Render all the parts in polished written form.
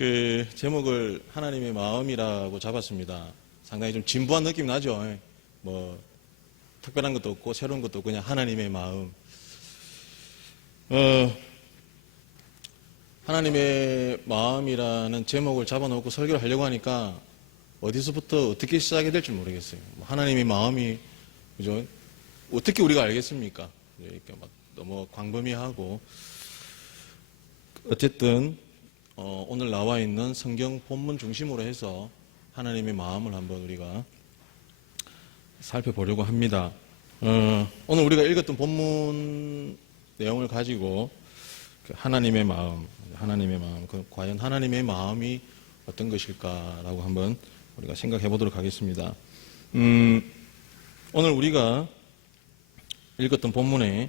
그 제목을 하나님의 마음이라고 잡았습니다. 상당히 좀 진부한 느낌 나죠. 뭐 특별한 것도 없고 새로운 것도 없고 그냥 하나님의 마음. 하나님의 마음이라는 제목을 잡아놓고 설교를 하려고 하니까 어디서부터 어떻게 시작해야 될지 모르겠어요. 하나님의 마음이 그죠? 어떻게 우리가 알겠습니까? 이렇게 막 너무 광범위하고 어쨌든 오늘 나와 있는 성경 본문 중심으로 해서 하나님의 마음을 한번 우리가 살펴보려고 합니다. 오늘 우리가 읽었던 본문 내용을 가지고 하나님의 마음, 과연 하나님의 마음이 어떤 것일까라고 한번 우리가 생각해 보도록 하겠습니다. 오늘 우리가 읽었던 본문에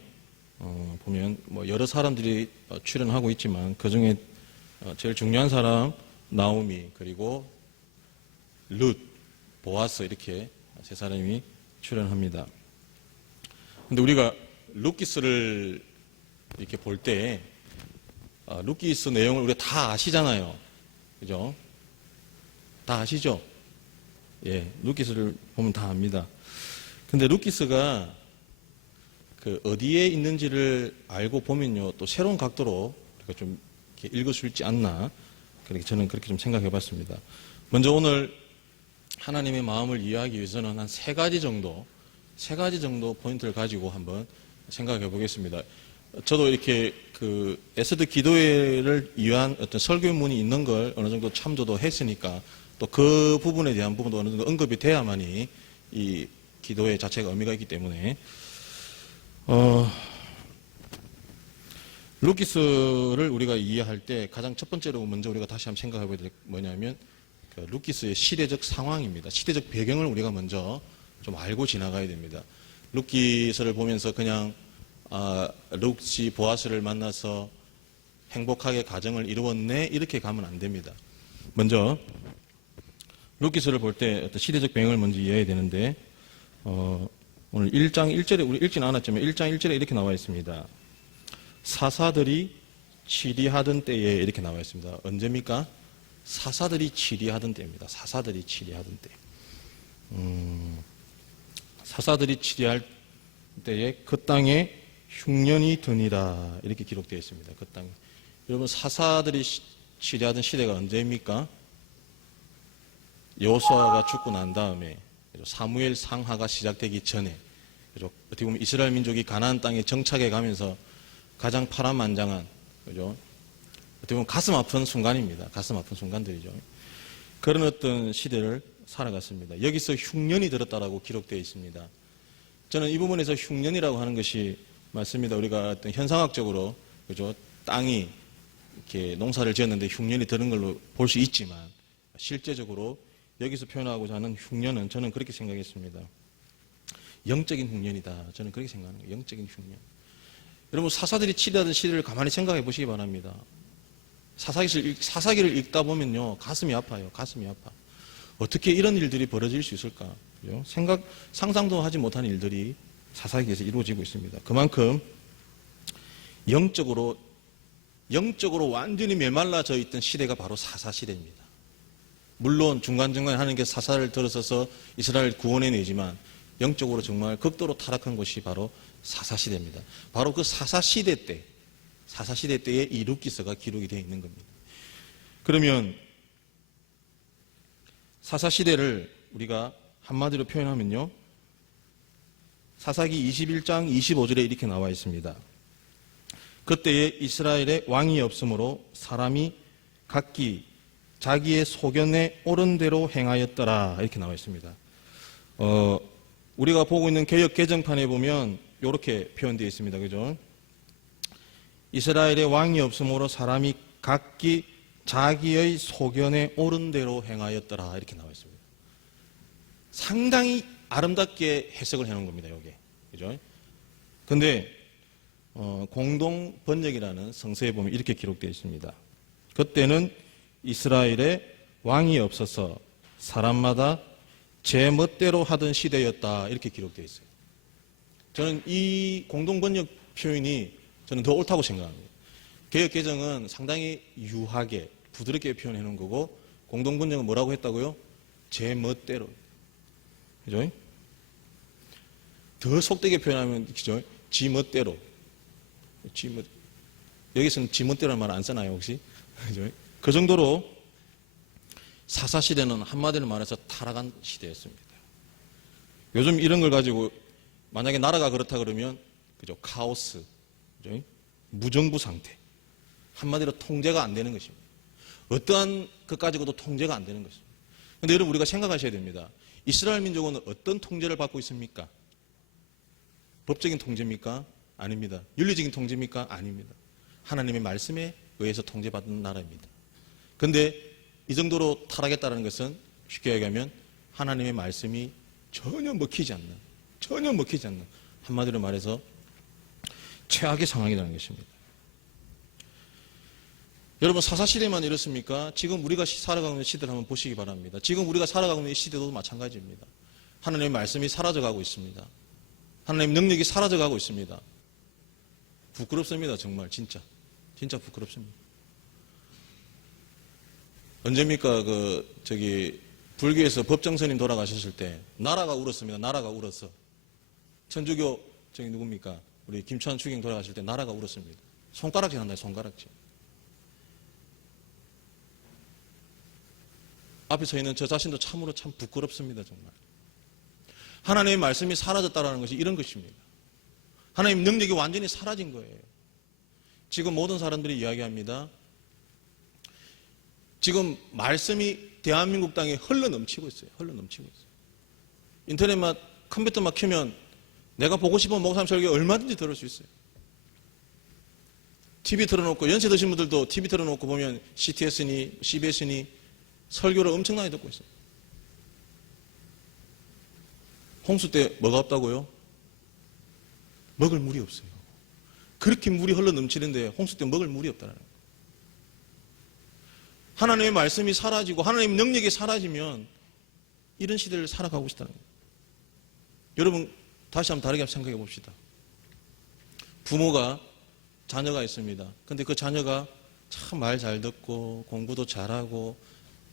보면 여러 사람들이 출연하고 있지만 그 중에 제일 중요한 사람 나오미, 그리고 룻, 보아스, 이렇게 세 사람이 출연합니다. 근데 우리가 룻기스를 이렇게 볼 때 룻기스 내용을 우리가 다 아시잖아요. 그죠? 다 아시죠? 예, 룻기스를 보면 다 압니다. 근데 룻기스가 그 어디에 있는지를 알고 보면요, 또 새로운 각도로 우리가 좀 이렇게 읽을 수 있지 않나, 그렇게 저는 그렇게 좀 생각해 봤습니다. 먼저 오늘 하나님의 마음을 이해하기 위해서는 한 세 가지 정도 포인트를 가지고 한번 생각해 보겠습니다. 저도 이렇게 그 에스더 기도회를 위한 어떤 설교문이 있는 걸 어느 정도 참조도 했으니까 또 그 부분에 대한 부분도 어느 정도 언급이 돼야만이 이 기도회 자체가 의미가 있기 때문에 룻기스를 우리가 이해할 때 가장 첫 번째로 먼저 우리가 다시 한번 생각해 봐야 될 게 뭐냐면 그 룻기스의 시대적 상황입니다. 시대적 배경을 우리가 먼저 좀 알고 지나가야 됩니다. 룻기스를 보면서 그냥 룻이 보아스를 만나서 행복하게 가정을 이루었네 이렇게 가면 안 됩니다. 먼저 룻기스를 볼 때 어떤 시대적 배경을 먼저 이해해야 되는데 오늘 1장 1절에 우리 읽지는 않았지만 1장 1절에 이렇게 나와 있습니다. 사사들이 치리하던 때에 이렇게 나와 있습니다. 언제입니까? 사사들이 치리하던 때입니다. 사사들이 치리하던 때. 사사들이 치리할 때에 그 땅에 흉년이 드니라 이렇게 기록되어 있습니다. 그 땅에. 여러분, 사사들이 치리하던 시대가 언제입니까? 여호수아가 죽고 난 다음에 사무엘 상하가 시작되기 전에, 어떻게 보면 이스라엘 민족이 가나안 땅에 정착해 가면서 가장 파란만장한, 그죠? 어떻게 보면 가슴 아픈 순간입니다. 가슴 아픈 순간들이죠. 그런 어떤 시대를 살아갔습니다. 여기서 흉년이 들었다라고 기록되어 있습니다. 저는 이 부분에서 흉년이라고 하는 것이 맞습니다. 우리가 어떤 현상학적으로, 그죠? 땅이 이렇게 농사를 지었는데 흉년이 드는 걸로 볼 수 있지만 실제적으로 여기서 표현하고자 하는 흉년은 저는 그렇게 생각했습니다. 영적인 흉년이다. 저는 그렇게 생각하는 거예요. 영적인 흉년. 여러분, 사사들이 치리하던 시대를 가만히 생각해 보시기 바랍니다. 사사기를 읽다 보면요, 가슴이 아파요. 가슴이 아파. 어떻게 이런 일들이 벌어질 수 있을까? 그죠? 상상도 하지 못한 일들이 사사기에서 이루어지고 있습니다. 그만큼 영적으로 완전히 메말라져 있던 시대가 바로 사사시대입니다. 물론 중간중간에 하나님께서 사사를 들어서서 이스라엘 구원해내지만 영적으로 정말 극도로 타락한 것이 바로 사사시대입니다. 바로 그 사사시대 때에 이 룻기스가 기록이 되어 있는 겁니다. 그러면 사사시대를 우리가 한마디로 표현하면요, 사사기 21장 25절에 이렇게 나와 있습니다. 그때에 이스라엘에 왕이 없으므로 사람이 각기 자기의 소견에 옳은 대로 행하였더라 이렇게 나와 있습니다. 우리가 보고 있는 개역 개정판에 보면 이렇게 표현되어 있습니다. 그죠? 이스라엘에 왕이 없으므로 사람이 각기 자기의 소견에 옳은 대로 행하였더라 이렇게 나와 있습니다. 상당히 아름답게 해석을 해놓은 겁니다. 이게. 그죠? 근데 공동 번역이라는 성서에 보면 이렇게 기록되어 있습니다. 그때는 이스라엘에 왕이 없어서 사람마다 제 멋대로 하던 시대였다 이렇게 기록되어 있어요. 저는 이 공동 번역 표현이 저는 더 옳다고 생각합니다. 개역 개정은 상당히 유하게 부드럽게 표현해 놓은 거고, 공동번역은 뭐라고 했다고요? 제 멋대로. 그죠? 더 속되게 표현하면, 그죠? 지 멋대로. 여기서는 지 멋대로는 말 안 쓰나요, 혹시? 그죠? 그 정도로 사사시대는 한마디로 말해서 타락한 시대였습니다. 요즘 이런 걸 가지고 만약에 나라가 그렇다 그러면, 그죠? 카오스. 그죠? 무정부 상태. 한마디로 통제가 안 되는 것입니다. 어떠한 것 가지고도 통제가 안 되는 것입니다. 그런데 여러분, 우리가 생각하셔야 됩니다. 이스라엘 민족은 어떤 통제를 받고 있습니까? 법적인 통제입니까? 아닙니다. 윤리적인 통제입니까? 아닙니다. 하나님의 말씀에 의해서 통제받는 나라입니다. 그런데 이 정도로 타락했다는 것은 쉽게 얘기하면 하나님의 말씀이 전혀 먹히지 않는 한마디로 말해서 최악의 상황이라는 것입니다. 여러분, 사사시대만 이렇습니까? 지금 우리가 살아가고 있는 시대를 한번 보시기 바랍니다. 지금 우리가 살아가고 있는 이 시대도 마찬가지입니다. 하나님의 말씀이 사라져가고 있습니다. 하나님의 능력이 사라져가고 있습니다. 부끄럽습니다. 정말 진짜 부끄럽습니다. 언제입니까? 불교에서 법정스님 돌아가셨을 때 나라가 울었습니다. 나라가 울었어. 천주교 누굽니까? 우리 김천 추경 돌아가실 때 나라가 울었습니다. 손가락질 한다. 손가락질. 앞에 서 있는 저 자신도 참으로 참 부끄럽습니다. 정말. 하나님의 말씀이 사라졌다는 것이 이런 것입니다. 하나님의 능력이 완전히 사라진 거예요. 지금 모든 사람들이 이야기합니다. 지금 말씀이 대한민국 땅에 흘러넘치고 있어요. 인터넷 컴퓨터 켜면 내가 보고 싶은 목사님 설교 얼마든지 들을 수 있어요. TV 틀어놓고, 연세 드신 분들도 TV 틀어놓고 보면 CTS니 CBS니 설교를 엄청나게 듣고 있어요. 홍수 때 뭐가 없다고요? 먹을 물이 없어요. 그렇게 물이 흘러 넘치는데 홍수 때 먹을 물이 없다는 거예요. 하나님의 말씀이 사라지고 하나님의 능력이 사라지면 이런 시대를 살아가고 있다는 거예요. 여러분, 다시 한번 다르게 생각해 봅시다. 부모가 자녀가 있습니다. 근데 그 자녀가 참 말 잘 듣고 공부도 잘하고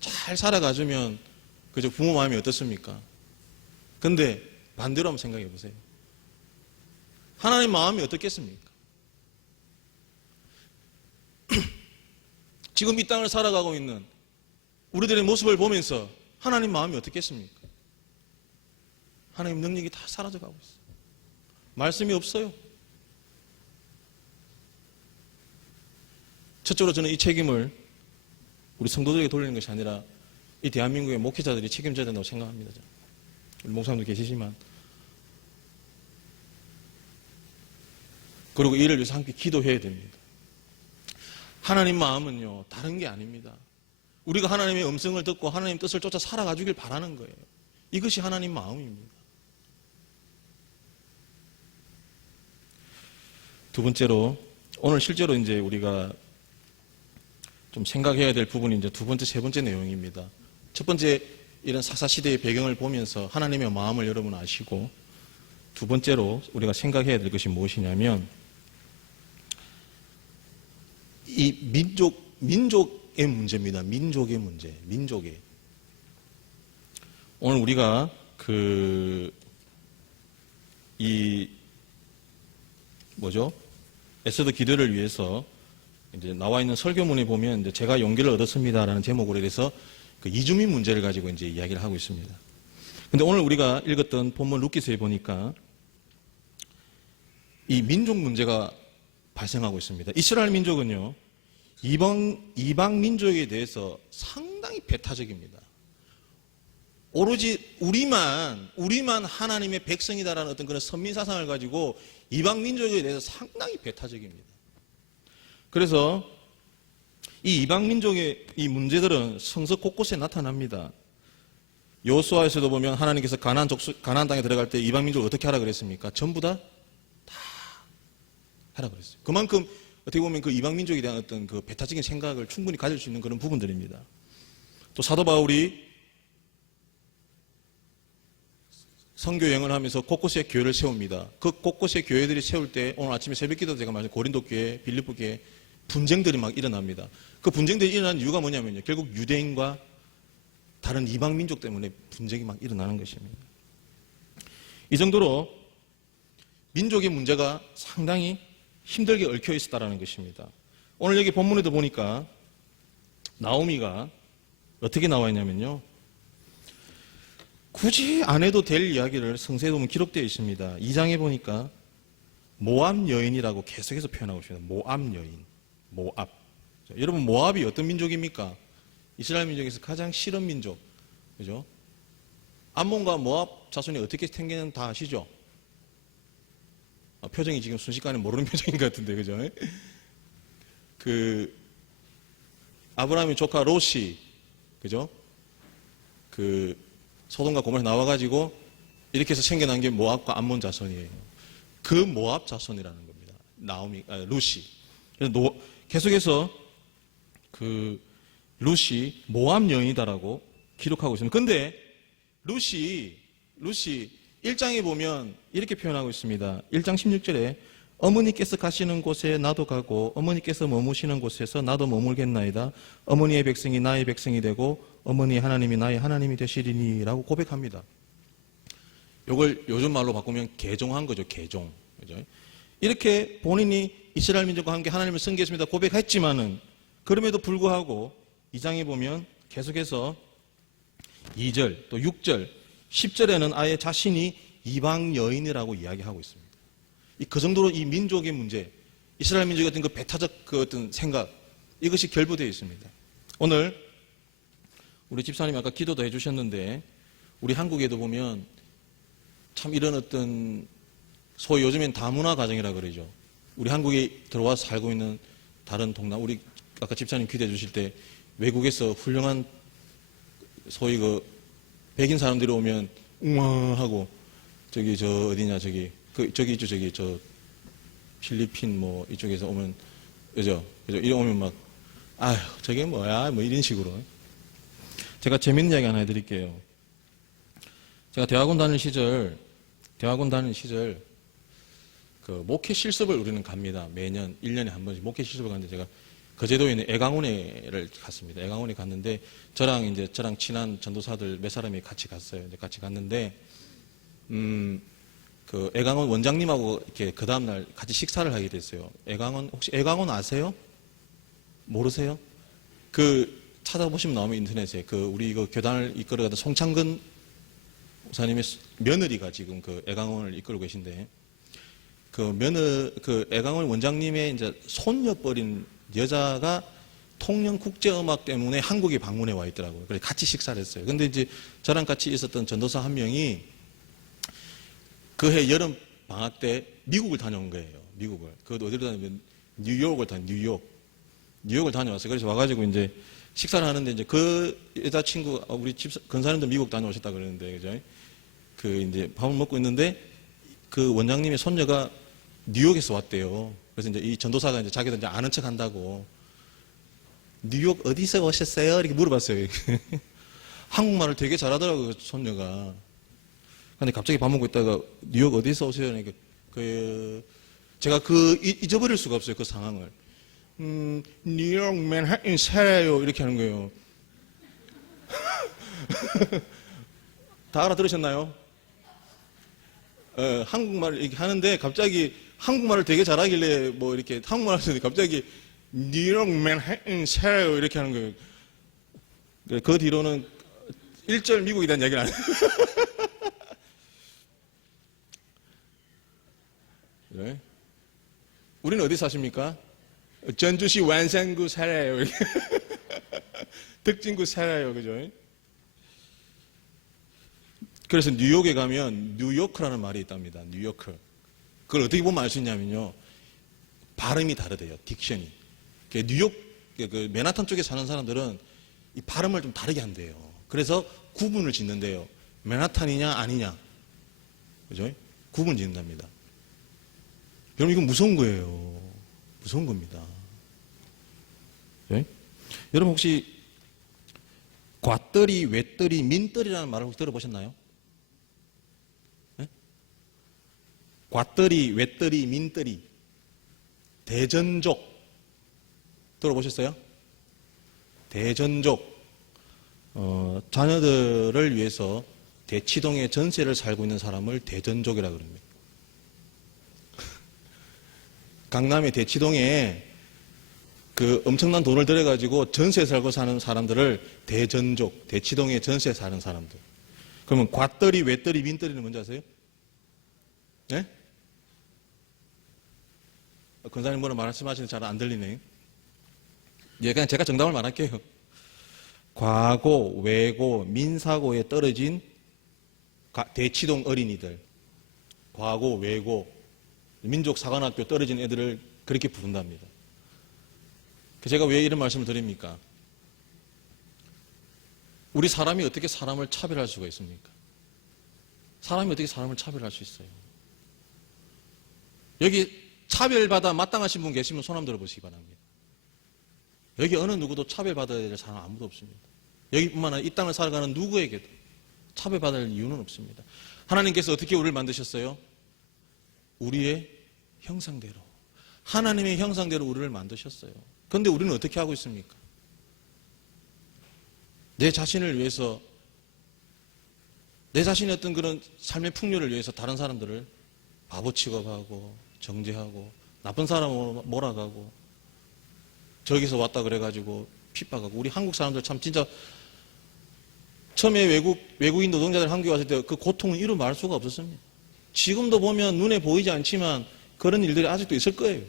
잘 살아가주면 그저 부모 마음이 어떻습니까? 근데 반대로 한번 생각해 보세요. 하나님 마음이 어떻겠습니까? 지금 이 땅을 살아가고 있는 우리들의 모습을 보면서 하나님 마음이 어떻겠습니까? 하나님 능력이 다 사라져가고 있어요. 말씀이 없어요. 첫째로 저는 이 책임을 우리 성도들에게 돌리는 것이 아니라 이 대한민국의 목회자들이 책임져야 된다고 생각합니다. 우리 목사님도 계시지만. 그리고 이를 위해서 함께 기도해야 됩니다. 하나님 마음은요, 다른 게 아닙니다. 우리가 하나님의 음성을 듣고 하나님 뜻을 쫓아 살아가주길 바라는 거예요. 이것이 하나님 마음입니다. 두 번째로, 오늘 실제로 이제 우리가 좀 생각해야 될 부분이 이제 두 번째, 세 번째 내용입니다. 첫 번째, 이런 사사시대의 배경을 보면서 하나님의 마음을 여러분 아시고, 두 번째로 우리가 생각해야 될 것이 무엇이냐면, 이 민족의 문제입니다. 민족의 문제. 오늘 우리가 에스더 기도를 위해서 이제 나와 있는 설교문에 보면 이제 제가 용기를 얻었습니다라는 제목으로 해서 그 이주민 문제를 가지고 이제 이야기를 하고 있습니다. 근데 오늘 우리가 읽었던 본문 룻기서에 보니까 이 민족 문제가 발생하고 있습니다. 이스라엘 민족은요, 이방 민족에 대해서 상당히 배타적입니다. 오로지 우리만 하나님의 백성이다라는 어떤 그런 선민사상을 가지고 이방 민족에 대해서 상당히 배타적입니다. 그래서 이 이방 민족의 이 문제들은 성서 곳곳에 나타납니다. 여호수아에서도 보면 하나님께서 가나안 땅에 들어갈 때 이방 민족을 어떻게 하라 그랬습니까? 전부 다 하라 그랬어요. 그만큼 어떻게 보면 그 이방 민족에 대한 어떤 그 배타적인 생각을 충분히 가질 수 있는 그런 부분들입니다. 또 사도 바울이 선교 여행을 하면서 곳곳에 교회를 세웁니다. 그 곳곳에 교회들이 세울 때 오늘 아침에 새벽기도 제가 말씀 고린도 교회, 빌립보 교회, 분쟁들이 막 일어납니다. 그 분쟁들이 일어난 이유가 뭐냐면요. 결국 유대인과 다른 이방 민족 때문에 분쟁이 막 일어나는 것입니다. 이 정도로 민족의 문제가 상당히 힘들게 얽혀 있었다는 것입니다. 오늘 여기 본문에도 보니까 나오미가 어떻게 나와 있냐면요. 굳이 안 해도 될 이야기를 성서에 보면 기록되어 있습니다. 2장에 보니까 모압 여인이라고 계속해서 표현하고 있습니다. 모압 여인. 모압. 자, 여러분 모압이 어떤 민족입니까? 이스라엘 민족에서 가장 싫은 민족. 그죠? 암몬과 모압 자손이 어떻게 생기는 다 아시죠? 표정이 지금 순식간에 모르는 표정인 것 같은데, 그죠? 아브라함의 조카 롯이, 그죠? 소돔과 고모에 나와가지고 이렇게 해서 생겨난 게 모압과 암몬 자손이에요. 그 모압 자손이라는 겁니다. 룻이. 그래서 계속해서 룻이 모압 여인이다라고 기록하고 있습니다. 근데 룻이 1장에 보면 이렇게 표현하고 있습니다. 1장 16절에 어머니께서 가시는 곳에 나도 가고 어머니께서 머무시는 곳에서 나도 머물겠나이다. 어머니의 백성이 나의 백성이 되고 어머니의 하나님이 나의 하나님이 되시리니 라고 고백합니다. 이걸 요즘 말로 바꾸면 개종한 거죠. 개종. 그죠? 이렇게 본인이 이스라엘 민족과 함께 하나님을 섬기겠습니다 고백했지만은 그럼에도 불구하고 2장에 보면 계속해서 2절 또 6절 10절에는 아예 자신이 이방 여인이라고 이야기하고 있습니다. 그 정도로 이 민족의 문제, 이스라엘 민족의 어떤 그 배타적 그 어떤 생각, 이것이 결부되어 있습니다. 오늘 우리 집사님 아까 기도도 해주셨는데 우리 한국에도 보면 참 이런 어떤 소위 요즘엔 다문화 가정이라 그러죠. 우리 한국에 들어와서 살고 있는 다른 동남, 우리 아까 집사님 기도해 주실 때 외국에서 훌륭한 소위 백인 사람들이 오면 우와 하고 필리핀 이쪽에서 오면 그죠? 이리 오면 막 아휴 저게 뭐야 뭐 이런 식으로. 제가 재밌는 이야기 하나 해드릴게요. 제가 대학원 다니는 시절 목회 실습을 우리는 갑니다. 매년 1년에 한 번씩 목회 실습을 가는데 제가 거제도에 있는 애강원회를 갔습니다. 애강원에 갔는데 저랑 친한 전도사들 몇 사람이 같이 갔어요. 같이 갔는데 애강원 원장님하고 이렇게 그 다음날 같이 식사를 하게 됐어요. 혹시 애강원 아세요? 모르세요? 찾아보시면 나오면 인터넷에 우리 교단을 이끌어가던 송창근 목사님의 며느리가 지금 애강원을 이끌고 계신데 애강원 원장님의 이제 손녀뻘인 여자가 통영 국제음악 때문에 한국에 방문해 와 있더라고요. 그래서 같이 식사를 했어요. 근데 이제 저랑 같이 있었던 전도사 한 명이 그해 여름 방학 때 미국을 다녀온 거예요. 미국을. 그것도 어디로 다니면 뉴욕을 다녀왔어요. 그래서 와가지고 이제 식사를 하는데 이제 그 여자친구, 우리 근사님도 미국 다녀오셨다 그러는데, 그죠? 이제 밥을 먹고 있는데 그 원장님의 손녀가 뉴욕에서 왔대요. 그래서 이제 이 전도사가 이제 자기도 이제 아는 척 한다고 뉴욕 어디서 오셨어요? 이렇게 물어봤어요. 한국말을 되게 잘하더라고요, 손녀가. 근데 갑자기 밥 먹고 있다가 뉴욕 어디서 오세요? 그러니까 제가 잊어버릴 수가 없어요, 그 상황을. 뉴욕 맨하튼 살아요. 이렇게 하는 거예요. 다 알아들으셨나요? 한국말을 이렇게 하는데 갑자기 한국말을 되게 잘하길래 이렇게 한국말 하시는데 갑자기 뉴욕 맨하튼 살아요. 이렇게 하는 거예요. 그 뒤로는 1절 미국에 대한 이야기를 안 해요. 네. 우리는 어디 사십니까? 전주시 완산구 살아요. 덕진구 살아요. 그죠? 그래서 뉴욕에 가면 뉴요크라는 말이 있답니다. 뉴요크. 그걸 어떻게 보면 알 수 있냐면요. 발음이 다르대요. 딕션이. 뉴욕, 맨하탄 쪽에 사는 사람들은 이 발음을 좀 다르게 한대요. 그래서 구분을 짓는데요. 맨하탄이냐 아니냐. 그죠? 구분 짓는답니다. 여러분 이건 무서운 거예요. 무서운 겁니다. 네? 여러분 혹시 꽐떨이, 외떨이, 민떨이라는 말을 혹시 들어보셨나요? 네? 꽐떨이, 외떨이, 민떨이, 대전족, 들어보셨어요? 대전족. 자녀들을 위해서 대치동에 전세를 살고 있는 사람을 대전족이라고 그럽니다. 강남의 대치동에 그 엄청난 돈을 들여가지고 전세 살고 사는 사람들을 대전족, 대치동에 전세 사는 사람들. 그러면 꽈떨이, 외떨이, 민떨이는 뭔지 아세요? 네? 권사님 뭐라 말씀하시는지 잘 안 들리네요. 예, 그냥 제가 정답을 말할게요. 과고, 외고, 민사고에 떨어진 대치동 어린이들. 과고, 외고, 민족사관학교 떨어진 애들을 그렇게 부른답니다. 제가 왜 이런 말씀을 드립니까? 우리 사람이 어떻게 사람을 차별할 수가 있습니까? 사람이 어떻게 사람을 차별할 수 있어요? 여기 차별받아 마땅하신 분 계시면 손 한번 들어보시기 바랍니다. 여기 어느 누구도 차별받아야 될 사람 아무도 없습니다. 여기뿐만 아니라 이 땅을 살아가는 누구에게도 차별받을 이유는 없습니다. 하나님께서 어떻게 우리를 만드셨어요? 우리의 형상대로. 하나님의 형상대로 우리를 만드셨어요. 그런데 우리는 어떻게 하고 있습니까? 내 자신을 위해서, 내 자신의 어떤 그런 삶의 풍요를 위해서 다른 사람들을 바보 취급하고 정죄하고 나쁜 사람으로 몰아가고 저기서 왔다 그래가지고 핍박하고. 우리 한국 사람들 참 진짜 처음에 외국인 노동자들 한국에 왔을 때 그 고통은 이루 말할 수가 없었습니다. 지금도 보면 눈에 보이지 않지만 그런 일들이 아직도 있을 거예요.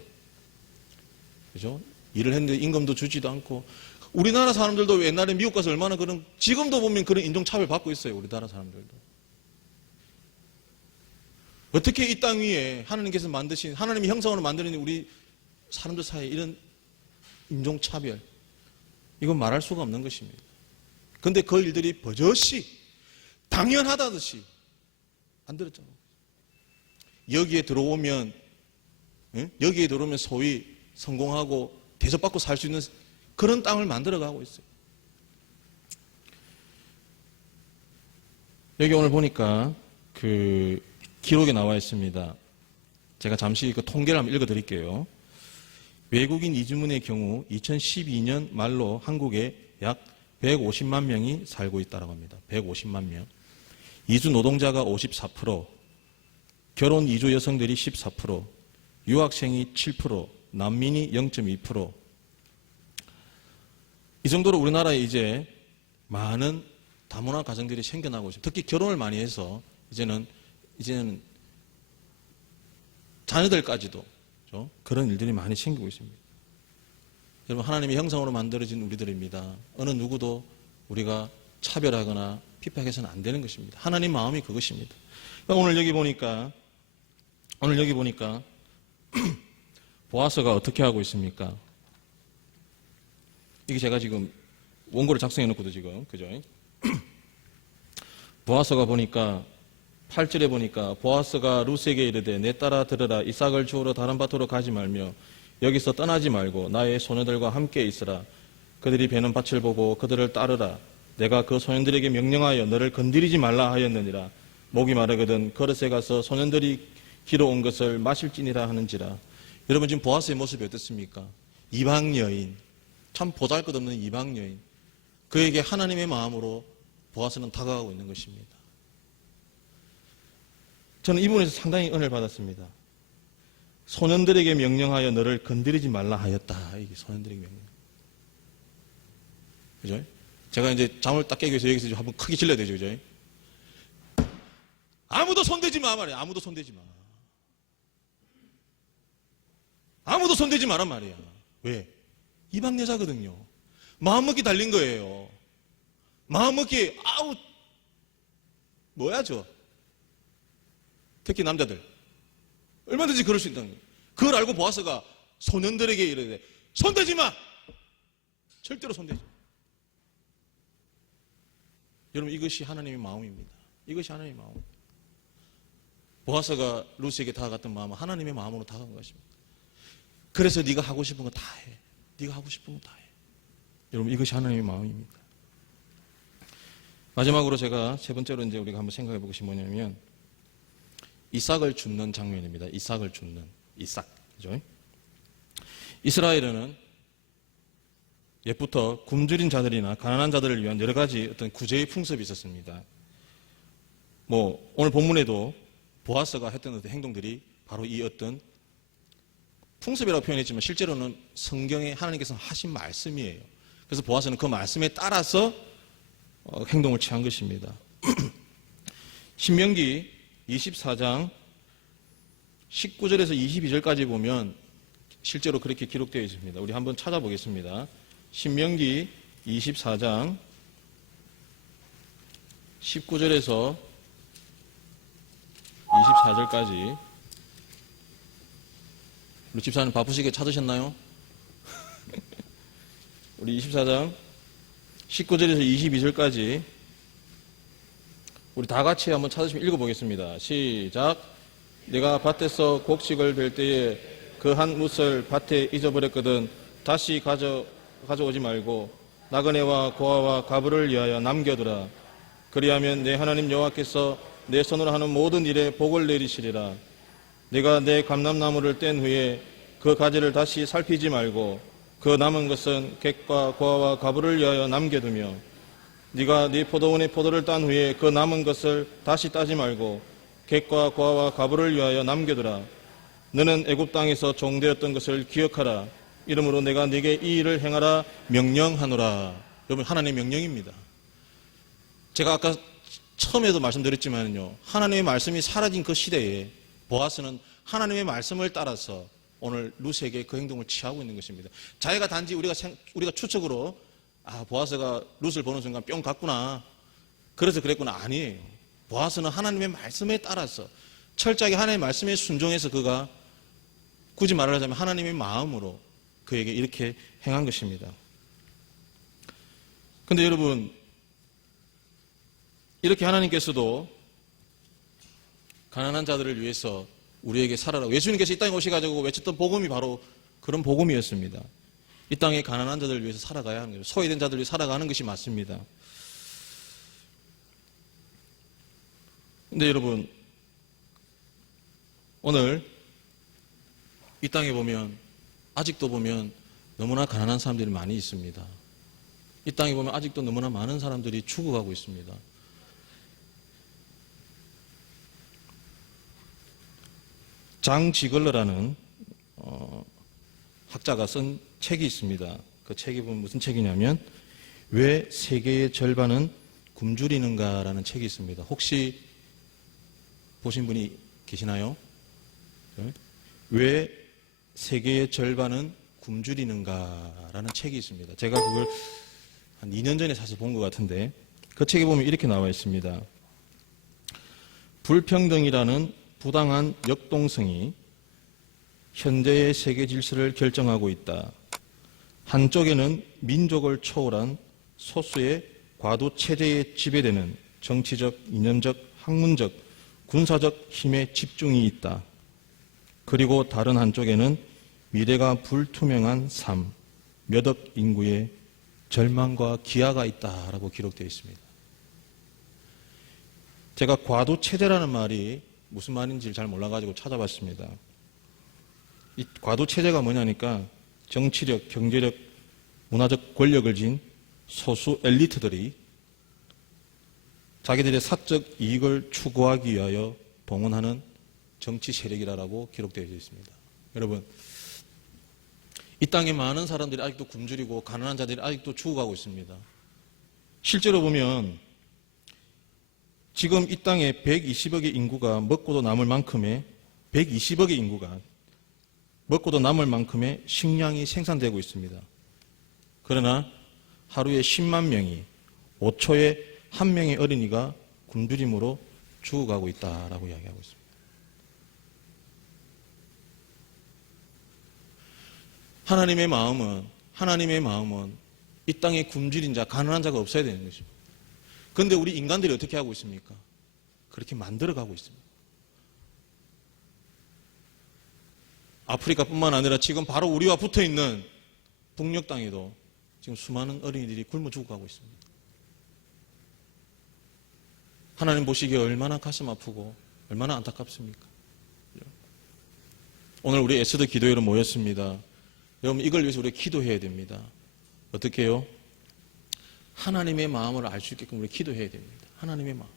그죠? 일을 했는데 임금도 주지도 않고. 우리나라 사람들도 옛날에 미국 가서 얼마나 그런, 지금도 보면 그런 인종차별 받고 있어요. 우리나라 사람들도. 어떻게 이 땅 위에 하나님께서 만드신, 하나님의 형상으로 만드는 우리 사람들 사이에 이런 인종차별, 이건 말할 수가 없는 것입니다. 그런데 그 일들이 버젓이 당연하다듯이 안 들었잖아요. 여기에 들어오면 소위 성공하고 대접받고 살 수 있는 그런 땅을 만들어가고 있어요. 여기 오늘 보니까 그 기록에 나와 있습니다. 제가 잠시 그 통계를 한번 읽어드릴게요. 외국인 이주민의 경우 2012년 말로 한국에 약 150만 명이 살고 있다고 합니다. 150만 명. 이주 노동자가 54%, 결혼 이주 여성들이 14%, 유학생이 7%, 난민이 0.2%. 이 정도로 우리나라에 이제 많은 다문화 가정들이 생겨나고 있습니다. 특히 결혼을 많이 해서 이제는 자녀들까지도 그런 일들이 많이 생기고 있습니다. 여러분, 하나님의 형상으로 만들어진 우리들입니다. 어느 누구도 우리가 차별하거나 핍박해서는 안 되는 것입니다. 하나님 마음이 그것입니다. 오늘 여기 보니까 보아스가 어떻게 하고 있습니까? 이게 제가 지금 원고를 작성해 놓고도 지금, 그죠? 보아스가 보니까 8절에 보니까 보아스가 룻에게 이르되 내 딸아 들으라. 이삭을 주우러 다른 밭으로 가지 말며 여기서 떠나지 말고 나의 소녀들과 함께 있으라. 그들이 베는 밭을 보고 그들을 따르라. 내가 그 소년들에게 명령하여 너를 건드리지 말라 하였느니라. 목이 마르거든 그릇에 가서 소년들이 길어온 것을 마실지니라 하는지라. 여러분, 지금 보아스의 모습이 어떻습니까? 이방 여인, 참 보잘것없는 이방 여인. 그에게 하나님의 마음으로 보아스는 다가가고 있는 것입니다. 저는 이 부분에서 상당히 은혜를 받았습니다. 소년들에게 명령하여 너를 건드리지 말라 하였다. 이게 소년들에게 명령. 그죠? 제가 이제 잠을 딱 깨기 위해서 여기서 한번 크게 질러야 되죠. 그죠? 아무도 손대지 마 말이야. 아무도 손대지 마. 아무도 손대지 마란 말이야. 왜? 이방 여자거든요. 마음먹기 달린 거예요. 마음먹기, 뭐야, 저? 특히 남자들. 얼마든지 그럴 수 있다는 거예요. 그걸 알고 보아스가 소년들에게 이르되 손대지 마! 절대로 손대지 마. 여러분, 이것이 하나님의 마음입니다. 이것이 하나님의 마음. 보아스가 룻에게 다가갔던 마음은 하나님의 마음으로 다가간 것입니다. 그래서 네가 하고 싶은 거 다 해. 네가 하고 싶은 거 다 해. 여러분, 이것이 하나님의 마음입니다. 마지막으로 제가 세 번째로 이제 우리가 한번 생각해 볼 것이 뭐냐면 이삭을 줍는 장면입니다. 이삭을 줍는 이삭. 그죠? 이스라엘에는 옛부터 굶주린 자들이나 가난한 자들을 위한 여러 가지 어떤 구제의 풍습이 있었습니다. 오늘 본문에도 보아스가 했던 어떤 행동들이 바로 이 어떤 풍습이라고 표현했지만 실제로는 성경에 하나님께서 하신 말씀이에요. 그래서 보아스는 그 말씀에 따라서 행동을 취한 것입니다. 신명기 24장 19절에서 22절까지 보면 실제로 그렇게 기록되어 있습니다. 우리 한번 찾아보겠습니다. 신명기 24장 19절에서 24절까지. 우리 집사님 바쁘시게 찾으셨나요? 우리 24장 19절에서 22절까지 우리 다 같이 한번 찾으시면 읽어보겠습니다. 시작. 내가 밭에서 곡식을 벨 때에 그 한 뭇을 밭에 잊어버렸거든 다시 가져오지 말고 나그네와 고아와 가부를 위하여 남겨두라. 그리하면 내 하나님 여호와께서 내 손으로 하는 모든 일에 복을 내리시리라. 내가 내 감람나무를 뗀 후에 그 가지를 다시 살피지 말고 그 남은 것은 객과 고아와 가부를 위하여 남겨두며 네가 네 포도원의 포도를 딴 후에 그 남은 것을 다시 따지 말고 객과 고아와 가부를 위하여 남겨두라. 너는 애굽 땅에서 종되었던 것을 기억하라. 이러므로 내가 네게 이 일을 행하라 명령하노라. 여러분, 하나님의 명령입니다. 제가 아까 처음에도 말씀드렸지만요, 하나님의 말씀이 사라진 그 시대에 보아스는 하나님의 말씀을 따라서 오늘 룻에게 그 행동을 취하고 있는 것입니다. 자기가 단지 우리가 추측으로 보아스가 룻을 보는 순간 뿅 갔구나, 그래서 그랬구나, 아니에요. 보아스는 하나님의 말씀에 따라서 철저하게 하나님의 말씀에 순종해서 그가 굳이 말을 하자면 하나님의 마음으로 그에게 이렇게 행한 것입니다. 그런데 여러분, 이렇게 하나님께서도 가난한 자들을 위해서 우리에게 살아라. 예수님께서 이 땅에 오셔가지고 외쳤던 복음이 바로 그런 복음이었습니다. 이 땅에 가난한 자들을 위해서 살아가야 하는 거죠. 소외된 자들을 위해 살아가는 것이 맞습니다. 근데 여러분, 오늘 이 땅에 보면, 아직도 보면 너무나 가난한 사람들이 많이 있습니다. 이 땅에 보면 아직도 너무나 많은 사람들이 죽어가고 있습니다. 장 지글러라는 학자가 쓴 책이 있습니다. 그 책이 보면 무슨 책이냐면 왜 세계의 절반은 굶주리는가라는 책이 있습니다. 혹시 보신 분이 계시나요? 왜 세계의 절반은 굶주리는가라는 책이 있습니다. 제가 그걸 한 2년 전에 사서 본 것 같은데, 그 책에 보면 이렇게 나와 있습니다. 불평등이라는 부당한 역동성이 현재의 세계 질서를 결정하고 있다. 한쪽에는 민족을 초월한 소수의 과도 체제에 지배되는 정치적, 이념적, 학문적, 군사적 힘의 집중이 있다. 그리고 다른 한쪽에는 미래가 불투명한 삶, 몇 억 인구의 절망과 기아가 있다라고 기록되어 있습니다. 제가 과도 체제라는 말이 무슨 말인지 잘 몰라가지고 찾아봤습니다. 이 과도 체제가 뭐냐니까 정치력, 경제력, 문화적 권력을 진 소수 엘리트들이 자기들의 사적 이익을 추구하기 위하여 봉헌하는 정치 세력이라고 기록되어 있습니다. 여러분, 이 땅에 많은 사람들이 아직도 굶주리고 가난한 자들이 아직도 죽어가고 있습니다. 실제로 보면 지금 이 땅에 120억의 인구가 먹고도 남을 만큼의 120억의 인구가 먹고도 남을 만큼의 식량이 생산되고 있습니다. 그러나 하루에 10만 명이 5초에 한 명의 어린이가 굶주림으로 죽어가고 있다라고 이야기하고 있습니다. 하나님의 마음은 이 땅에 굶주린 자, 가난한 자가 없어야 되는 것입니다. 그런데 우리 인간들이 어떻게 하고 있습니까? 그렇게 만들어가고 있습니다. 아프리카뿐만 아니라 지금 바로 우리와 붙어있는 북녘 땅에도 지금 수많은 어린이들이 굶어 죽어가고 있습니다. 하나님 보시기에 얼마나 가슴 아프고 얼마나 안타깝습니까? 오늘 우리 에스더 기도회로 모였습니다. 여러분, 이걸 위해서 우리가 기도해야 됩니다. 어떻게 해요? 하나님의 마음을 알 수 있게끔 우리 기도해야 됩니다. 하나님의 마음.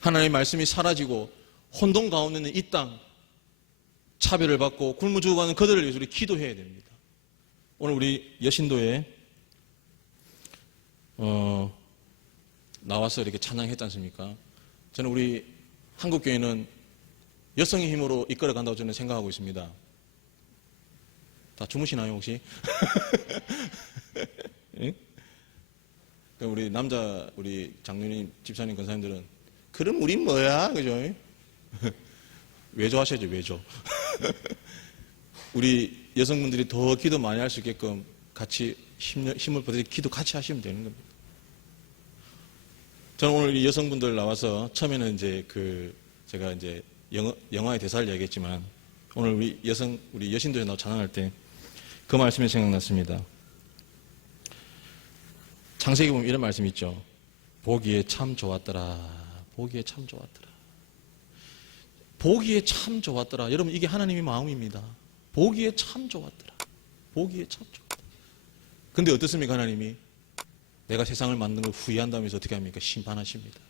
하나님의 말씀이 사라지고 혼돈 가운데 있는 이 땅, 차별을 받고 굶어 죽어가는 그들을 위해서 우리 기도해야 됩니다. 오늘 우리 여신도에 나와서 이렇게 찬양했지 않습니까? 저는 우리 한국교회는 여성의 힘으로 이끌어 간다고 저는 생각하고 있습니다. 다 주무시나요 혹시? 예? 우리 남자 우리 장로님, 집사님, 권사님들은 그럼 우린 뭐야, 그죠? 외조하셔야죠, 외조. 우리 여성분들이 더 기도 많이 할 수 있게끔 같이 힘을 보태 기도 같이 하시면 되는 겁니다. 저는 오늘 이 여성분들 나와서 처음에는 이제 제가 이제 영화의 대사를 얘기했지만 오늘 우리 여신도에 나와 찬양할 때 그 말씀이 생각났습니다. 창세기 보면 이런 말씀이 있죠. 보기에 참 좋았더라. 보기에 참 좋았더라. 보기에 참 좋았더라. 여러분, 이게 하나님의 마음입니다. 보기에 참 좋았더라. 보기에 참 좋았더라. 근데 어떻습니까, 하나님이? 내가 세상을 만든 걸 후회한다면서 어떻게 합니까? 심판하십니다.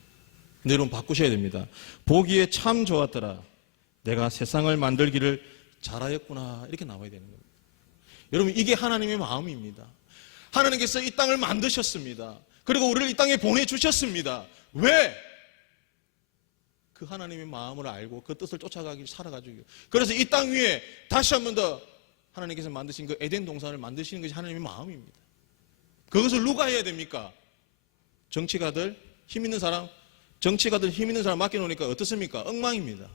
근데 여러분, 바꾸셔야 됩니다. 보기에 참 좋았더라. 내가 세상을 만들기를 잘하였구나. 이렇게 나와야 되는 겁니다. 여러분, 이게 하나님의 마음입니다. 하나님께서 이 땅을 만드셨습니다. 그리고 우리를 이 땅에 보내주셨습니다. 왜? 그 하나님의 마음을 알고 그 뜻을 쫓아가기 살아가지고. 그래서 이 땅 위에 다시 한 번 더 하나님께서 만드신 그 에덴 동산을 만드시는 것이 하나님의 마음입니다. 그것을 누가 해야 됩니까? 정치가들, 힘 있는 사람 맡겨놓으니까 어떻습니까? 엉망입니다.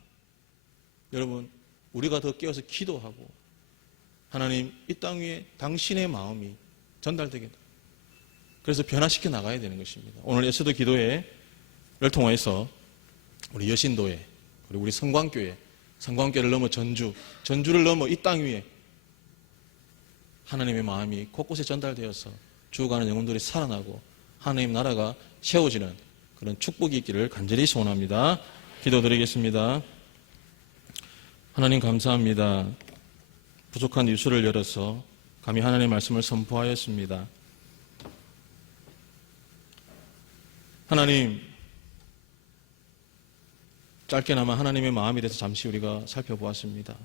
여러분, 우리가 더 깨어서 기도하고 하나님, 이 땅 위에 당신의 마음이 전달되게 그래서 변화시켜 나가야 되는 것입니다. 오늘 에스더 기도회를 통해서 우리 여신도회, 그리고 우리 성광교회를 넘어 전주를 넘어 이 땅 위에 하나님의 마음이 곳곳에 전달되어서 죽어가는 영혼들이 살아나고 하나님 나라가 세워지는 그런 축복이 있기를 간절히 소원합니다. 기도드리겠습니다. 하나님 감사합니다. 부족한 뉴스를 열어서 감히 하나님의 말씀을 선포하였습니다. 하나님, 짧게나마 하나님의 마음에 대해서 잠시 우리가 살펴보았습니다.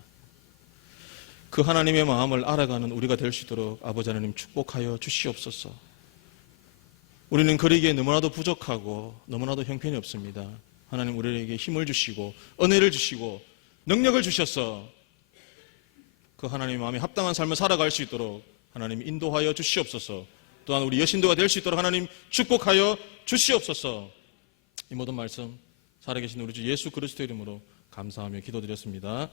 그 하나님의 마음을 알아가는 우리가 될 수 있도록 아버지 하나님 축복하여 주시옵소서. 우리는 그러기에 너무나도 부족하고 너무나도 형편이 없습니다. 하나님, 우리에게 힘을 주시고 은혜를 주시고 능력을 주셔서 그 하나님의 마음에 합당한 삶을 살아갈 수 있도록 하나님 인도하여 주시옵소서. 또한 우리 여신도가 될 수 있도록 하나님 축복하여 주시옵소서. 이 모든 말씀 살아계신 우리 주 예수 그리스도 이름으로 감사하며 기도드렸습니다.